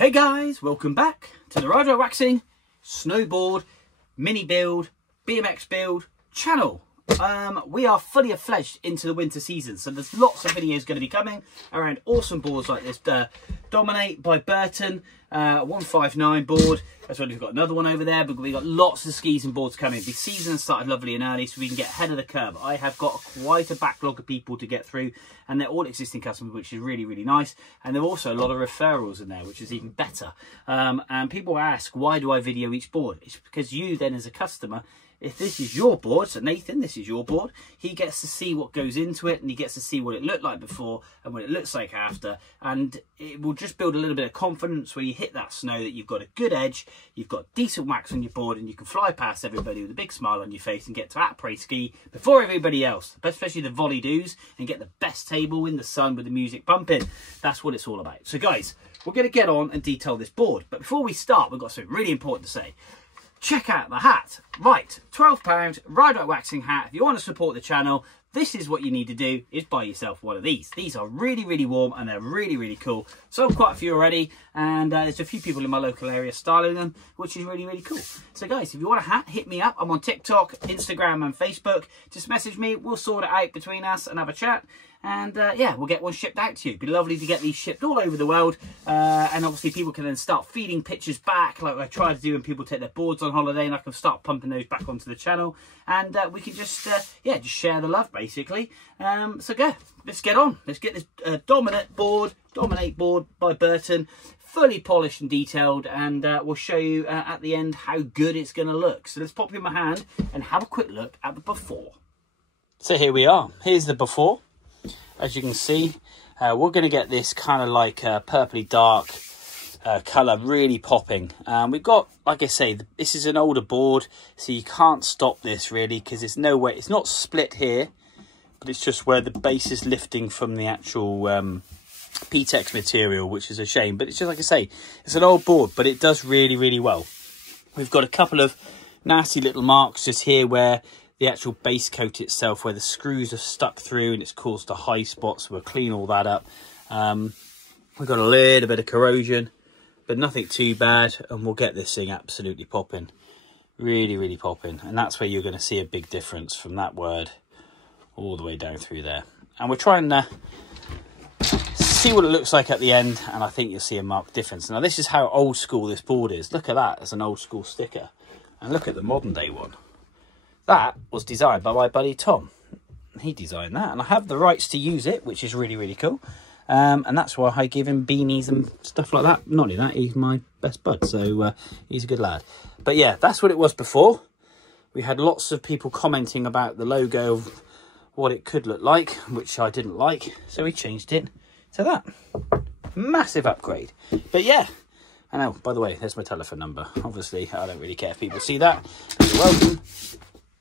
Hey guys, welcome back to the Rider Waxing Snowboard Mini Build BMX Build channel. We are fully fledged into the winter season, so there's lots of videos going to be coming around awesome boards like this Dominate by Burton 159 board. As well, we've got another one over there, but we've got lots of skis and boards coming. The season started lovely and early, so we can get ahead of the curve. I have got quite a backlog of people to get through, and they're all existing customers, which is really, really nice. And there are also a lot of referrals in there, which is even better. And people ask, why do I video each board? It's because you then, as a customer, if this is your board, so Nathan, this is your board, he gets to see what goes into it, and he gets to see what it looked like before and what it looks like after, and it will just build a little bit of confidence when you hit that snow that you've got a good edge, you've got decent wax on your board, and you can fly past everybody with a big smile on your face and get to après ski before everybody else, especially the volley doos, and get the best table in the sun with the music pumping. That's what it's all about. So guys, we're going to get on and detail this board, but before we start, we've got something really important to say. Check out the hat. Right, £12 Rider Waxing hat. If you want to support the channel, this is what you need to do, is buy yourself one of these. These are really, really warm, and they're really, really cool. Sold quite a few already, and there's a few people in my local area styling them, which is really, really cool. So guys, if you want a hat, hit me up. I'm on TikTok, Instagram and Facebook. Just message me. We'll sort it out between us and have a chat. And yeah, we'll get one shipped out to you. It'd be lovely to get these shipped all over the world. And obviously people can then start feeding pictures back, like I try to do when people take their boards on holiday, and I can start pumping those back onto the channel. And we can just, yeah, just share the love, basically. So yeah, let's get on. Let's get this Dominate board by Burton, fully polished and detailed, and we'll show you at the end how good it's going to look. So let's pop it in my hand and have a quick look at the before. So here we are. Here's the before. As you can see, we're going to get this kind of like purpley dark colour really popping. We've got, like I say, this is an older board, so you can't stop this really, because there's no way, it's not split here, but it's just where the base is lifting from the actual PTEX material, which is a shame. But it's just, like I say, it's an old board, but it does really, really well. We've got a couple of nasty little marks just here where the actual base coat itself, where the screws are stuck through and it's caused a high spot, so we'll clean all that up. We've got a little bit of corrosion, but nothing too bad, and we'll get this thing absolutely popping. Really, really popping. And that's where you're going to see a big difference from that word all the way down through there. And we're trying to see what it looks like at the end, and I think you'll see a marked difference. Now, this is how old school this board is. Look at that, it's an old school sticker. And look at the modern day one. That was designed by my buddy Tom. He designed that, and I have the rights to use it, which is really, really cool. And that's why I give him beanies and stuff like that. Not only that, he's my best bud, so he's a good lad. But yeah, that's what it was before. We had lots of people commenting about the logo of what it could look like, which I didn't like, so we changed it to that. Massive upgrade. But yeah, I know, by the way, there's my telephone number. Obviously, I don't really care if people see that. You're welcome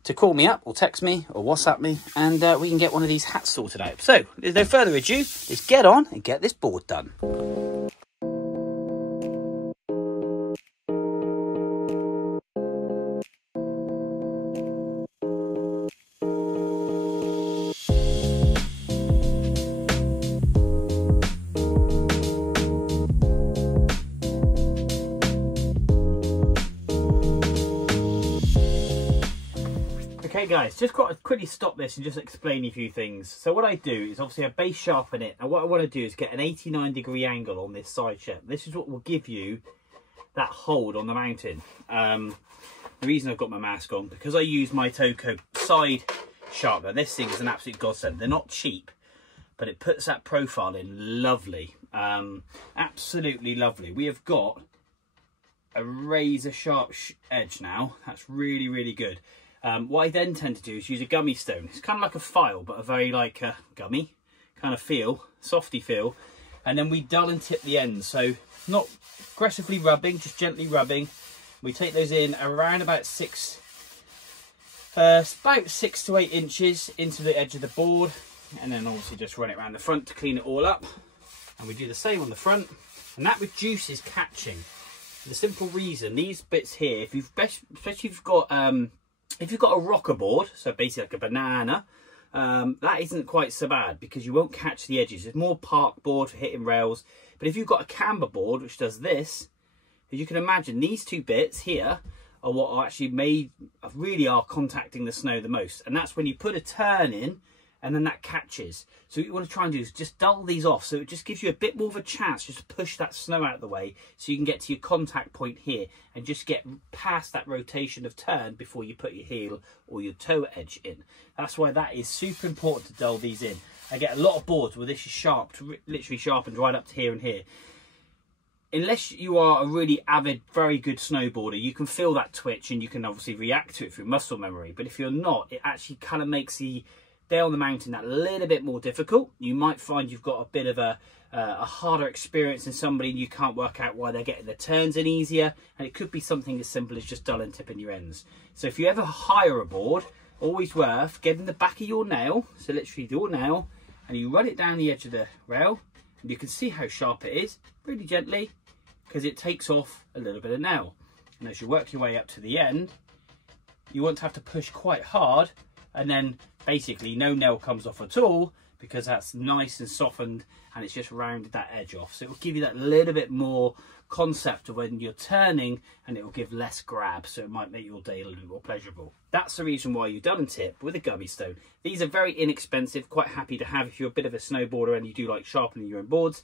to call me up or text me or WhatsApp me, and we can get one of these hats sorted out. So, there's no further ado, let's get on and get this board done. Okay guys, just got to quickly stop this and just explain a few things. So what I do is obviously I base sharpen it, and what I want to do is get an 89-degree angle on this side shape. This is what will give you that hold on the mountain. The reason I've got my mask on, because I use my Toko side sharpener. This thing is an absolute godsend. They're not cheap, but it puts that profile in lovely. Absolutely lovely. We have got a razor sharp edge now. That's really, really good. What I then tend to do is use a gummy stone. It's kind of like a file, but a very like a gummy kind of feel, softy feel. And then we dull and tip the ends. So not aggressively rubbing, just gently rubbing. We take those in around about 6 to 8 inches into the edge of the board. And then obviously just run it around the front to clean it all up. And we do the same on the front. And that reduces catching. For the simple reason, these bits here, if you've, especially if you've got a rocker board, so basically like a banana, that isn't quite so bad because you won't catch the edges. It's more park board for hitting rails. But if you've got a camber board which does this, as you can imagine, these two bits here are what are actually really are contacting the snow the most. And that's when you put a turn in and then that catches. So what you want to try and do is just dull these off, so it just gives you a bit more of a chance just to push that snow out of the way, so you can get to your contact point here and just get past that rotation of turn before you put your heel or your toe edge in. That's why that is super important to dull these in. I get a lot of boards where this is sharp, literally sharpened right up to here and here. Unless you are a really avid, very good snowboarder, you can feel that twitch and you can obviously react to it through muscle memory. But if you're not, it actually kind of makes the day on the mountain that little bit more difficult. You might find you've got a bit of a harder experience than somebody and you can't work out why they're getting the turns in easier. And it could be something as simple as just dull and tipping your ends. So if you ever hire a board, always worth getting the back of your nail, so literally your nail, and you run it down the edge of the rail, and you can see how sharp it is, really gently, because it takes off a little bit of nail. And as you work your way up to the end, you want to have to push quite hard, and then basically no nail comes off at all, because that's nice and softened and it's just rounded that edge off. So it will give you that little bit more concept of when you're turning, and it will give less grab, so it might make your day a little bit more pleasurable. That's the reason why you dull and tip with a gummy stone. These are very inexpensive, quite happy to have if you're a bit of a snowboarder and you do like sharpening your own boards.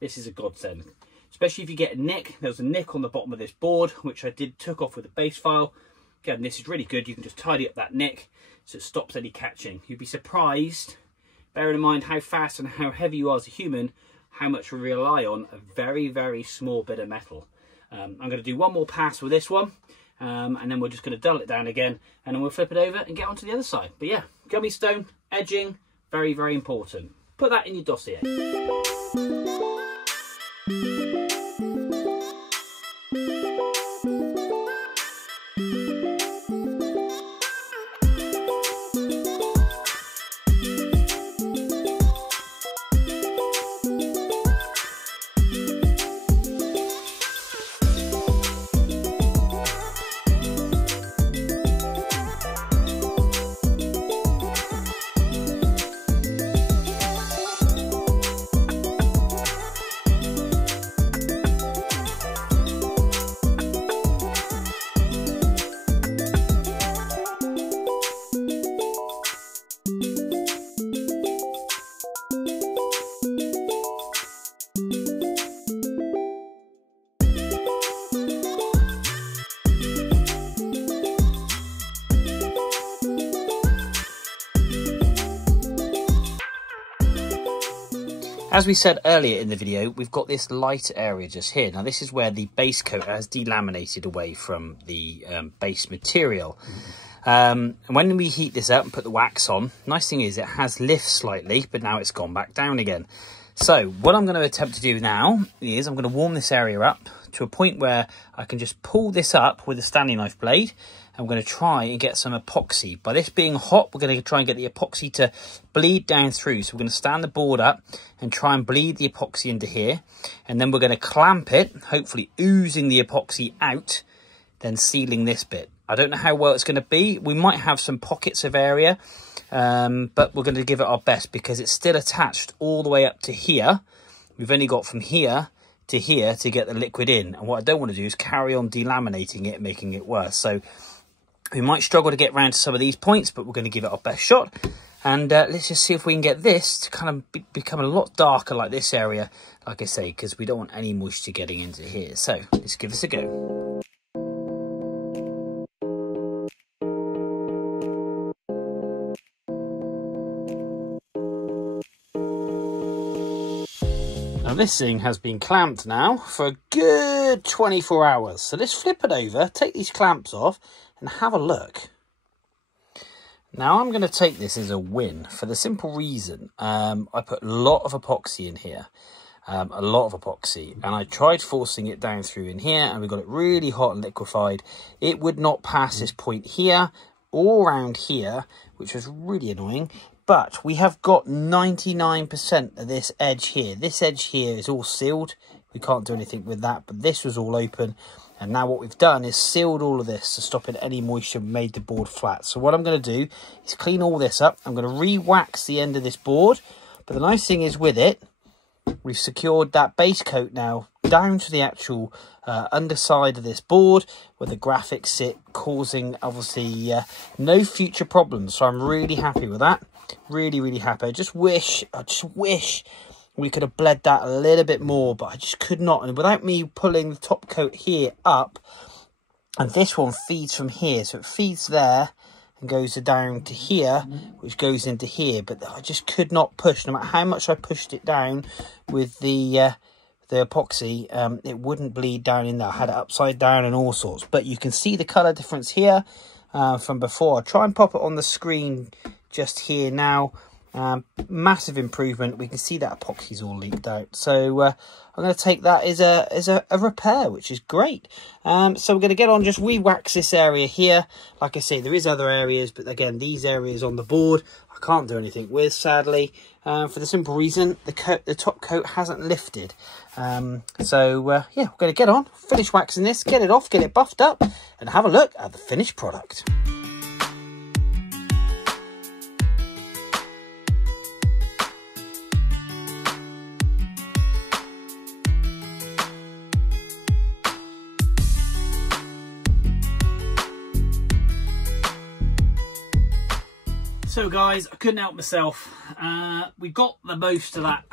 This is a godsend, especially if you get a nick. There's a nick on the bottom of this board which I took off with a base file. Again, this is really good. You can just tidy up that nick so it stops any catching. You'd be surprised, bearing in mind how fast and how heavy you are as a human, how much we rely on a very, very small bit of metal. I'm going to do one more pass with this one, and then we're just going to dull it down again, and then we'll flip it over and get onto the other side. But yeah, gummy stone, edging, very, very important. Put that in your dossier. As we said earlier in the video, we've got this light area just here. Now this is where the base coat has delaminated away from the base material. And when we heat this up and put the wax on, nice thing is it has lift slightly, but now it's gone back down again. So what I'm going to attempt to do now is I'm going to warm this area up to a point where I can just pull this up with a Stanley knife blade. I'm going to try and get some epoxy. By this being hot, we're going to try and get the epoxy to bleed down through. So we're going to stand the board up and try and bleed the epoxy into here. And then we're going to clamp it, hopefully oozing the epoxy out, then sealing this bit. I don't know how well it's going to be. We might have some pockets of area, but we're going to give it our best because it's still attached all the way up to here. We've only got from here to here to get the liquid in. And what I don't want to do is carry on delaminating it, making it worse. So we might struggle to get round to some of these points, but we're going to give it our best shot. And let's just see if we can get this to kind of become a lot darker like this area, like I say, because we don't want any moisture getting into here. So let's give this a go. Now this thing has been clamped now for a good 24 hours. So let's flip it over, take these clamps off and have a look. Now I'm going to take this as a win for the simple reason I put a lot of epoxy in here. A lot of epoxy, and I tried forcing it down through in here and we got it really hot and liquefied. It would not pass this point here or around here, which was really annoying. But we have got 99% of this edge here. This edge here is all sealed. We can't do anything with that, but this was all open. And now what we've done is sealed all of this to stop in any moisture, made the board flat. So what I'm going to do is clean all this up. I'm going to re-wax the end of this board. But the nice thing is with it, we've secured that base coat now down to the actual underside of this board where the graphics sit, causing obviously no future problems. So I'm really happy with that. Really happy. I just wish we could have bled that a little bit more, but I just could not. And without me pulling the top coat here up, and this one feeds from here, so it feeds there and goes down to here, which goes into here. But I just could not push, no matter how much I pushed it down with the epoxy, it wouldn't bleed down in there. I had it upside down and all sorts. But you can see the colour difference here from before. I'll try and pop it on the screen just here now. Massive improvement. We can see that epoxy's all leaked out. So I'm going to take that as a repair, which is great. So we're going to get on, just re-wax this area here. Like I say, there is other areas, but again, these areas on the board I can't do anything with, sadly, for the simple reason the top coat hasn't lifted. Yeah, we're going to get on, finish waxing this, get it off, get it buffed up, and have a look at the finished product. So guys, I couldn't help myself. We got the most of that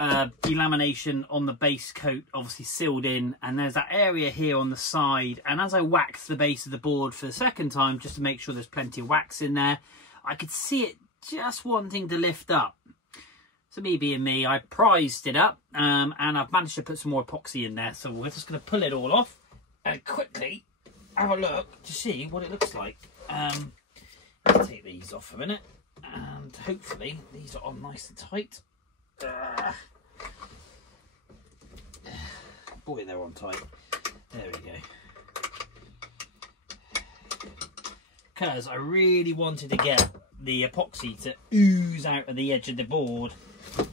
delamination on the base coat obviously sealed in, and there's that area here on the side, and as I waxed the base of the board for the second time just to make sure there's plenty of wax in there, I could see it just wanting to lift up. So me being me, I prized it up, and I've managed to put some more epoxy in there. So we're just going to pull it all off and quickly have a look to see what it looks like. Let's take these off a minute. And hopefully these are on nice and tight. Boy, they're on tight. There we go. Because I really wanted to get the epoxy to ooze out of the edge of the board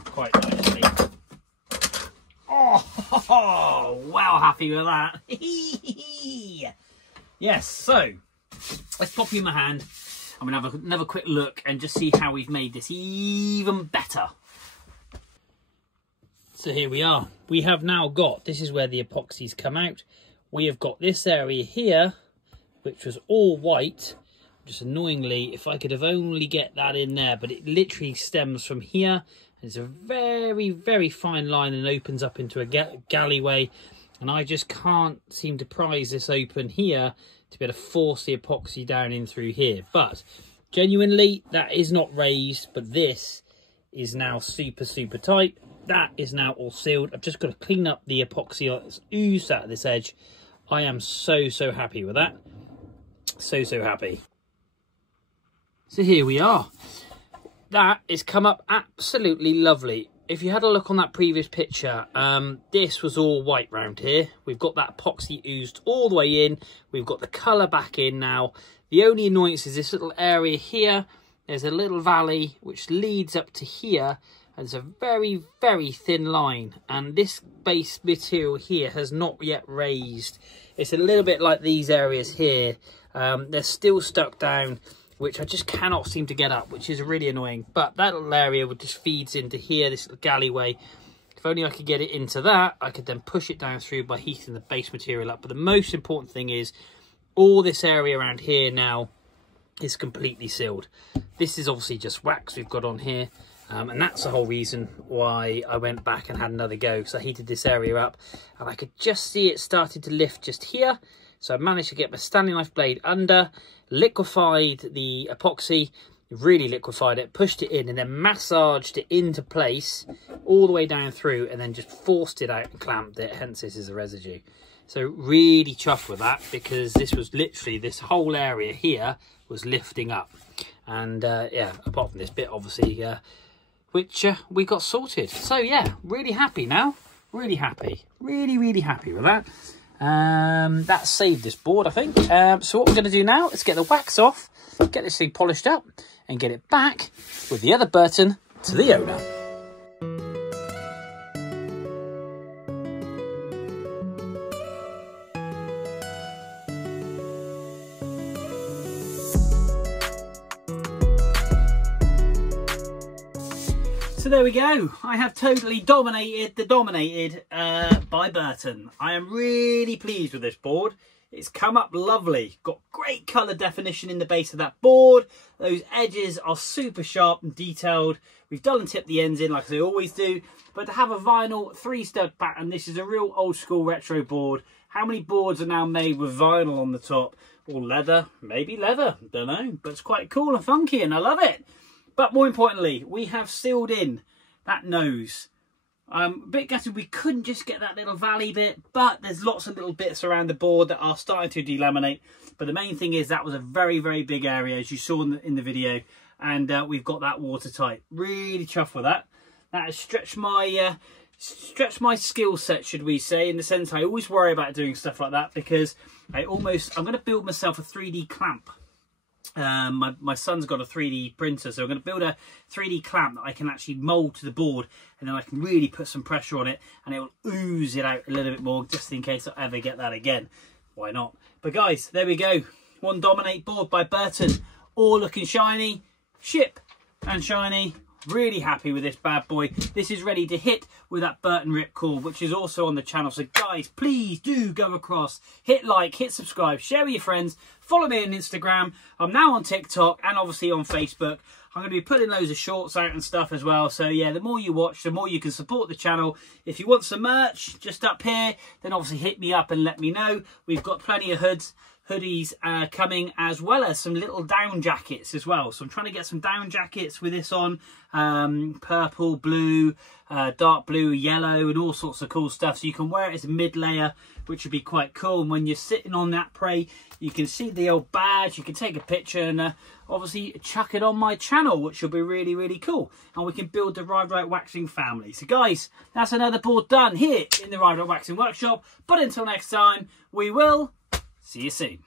quite nicely. Oh, well happy with that. Yes, so let's pop you in my hand. I'm going to have another quick look and just see how we've made this even better. So here we are. We have now got, this is where the epoxies come out. We have got this area here, which was all white. Just annoyingly, if I could have only get that in there, but it literally stems from here. And it's a very fine line and opens up into a galleyway. And I just can't seem to prise this open here to be able to force the epoxy down in through here. But genuinely, that is not raised, but this is now super tight. That is now all sealed. I've just got to clean up the epoxy that's oozed out of this edge. I am so happy with that. So happy. So here we are. That has come up absolutely lovely. If you had a look on that previous picture, this was all white round here. We've got that epoxy oozed all the way in. We've got the colour back in now. The only annoyance is this little area here. There's a little valley which leads up to here. And it's a very thin line. And this base material here has not yet raised. It's a little bit like these areas here. They're still stuck down, which I just cannot seem to get up, which is really annoying. But that little area just feeds into here, this little galleyway. If only I could get it into that, I could then push it down through by heating the base material up. But the most important thing is all this area around here now is completely sealed. This is obviously just wax we've got on here. And that's the whole reason why I went back and had another go, because I heated this area up and I could just see it started to lift just here. So I managed to get my Stanley knife blade under, liquefied the epoxy, really liquefied it, pushed it in, and then massaged it into place all the way down through, and then just forced it out and clamped it. Hence this is a residue. So really chuffed with that, because this was literally, this whole area here was lifting up. And yeah, apart from this bit obviously, which we got sorted. So yeah, really happy now. Really happy. Really happy with that. That saved this board, I think. So what we're going to do now is get the wax off, get this thing polished up, and get it back with the other Burton to the owner. So So there we go. I have totally dominated the Dominated by Burton. I am really pleased with this board. It's come up lovely. Got great colour definition in the base of that board. Those edges are super sharp and detailed. We've done and tipped the ends in like I always do. But to have a vinyl 3-stud pattern, this is a real old school retro board. How many boards are now made with vinyl on the top? Or leather? Maybe leather. Don't know. But it's quite cool and funky and I love it. But more importantly, we have sealed in that nose. A bit gutted we couldn't just get that little valley bit, but there's lots of little bits around the board that are starting to delaminate. But the main thing is that was a very, very big area, as you saw in the video, and we've got that watertight. Really chuffed with that. That has stretched my skill set, should we say, in the sense I always worry about doing stuff like that because I'm going to build myself a 3D clamp. My son's got a 3D printer, so I'm going to build a 3D clamp that I can actually mould to the board, and then I can really put some pressure on it and it will ooze it out a little bit more, just in case I ever get that again. Why not? But guys, there we go. One Dominate board by Burton, all looking shiny, ship and shiny. Really happy with this bad boy. This is ready to hit with that Burton Ripcord, which is also on the channel. So guys, please do go across, hit like, hit subscribe, share with your friends, follow me on Instagram. I'm now on TikTok and obviously on Facebook. I'm going to be putting loads of shorts out and stuff as well. So yeah, the more you watch, the more you can support the channel. If you want some merch just up here, then obviously hit me up and let me know. We've got plenty of hoodies coming, as well as some little down jackets as well. So I'm trying to get some down jackets with this on, purple, blue, dark blue, yellow, and all sorts of cool stuff. So you can wear it as a mid layer, which would be quite cool. And when you're sitting on that prey, you can see the old badge, you can take a picture and obviously chuck it on my channel, which will be really, really cool. And we can build the Ride Right Waxing family. So guys, that's another board done here in the Ride Right Waxing workshop. But until next time, we will see you soon.